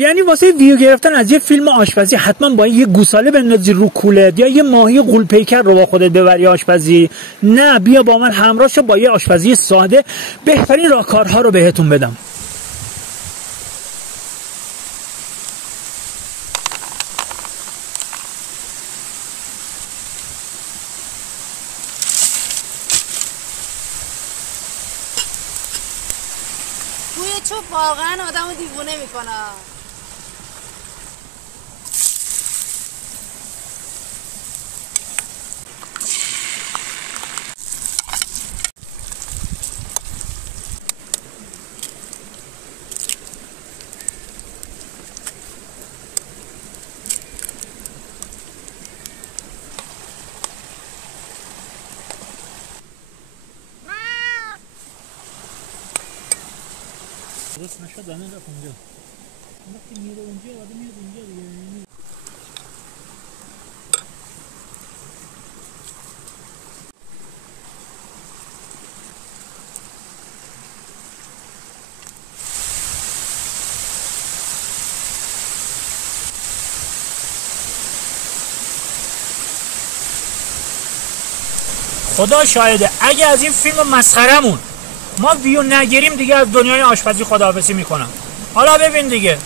یعنی واسه ویو گرفتن از یه فیلم آشپزی حتما باید یه گوساله بندازی رو کولت یا یه ماهی غول‌پیکر رو با خودت ببری آشپزی؟ نه، بیا با من همراه شو، با یه آشپزی ساده بهترین راهکارها رو بهتون بدم. بوی چوب واقعا آدمو دیوونه میکنه. درست نشد دانه رفت اونجا. وقتی میره اونجا آدم میاد اونجا دیگه. خدا شاهده اگه از این فیلم مسخرمون ما ویو نگیریم دیگه از دنیای آشپزی خداحافظی میکنم. حالا ببین دیگه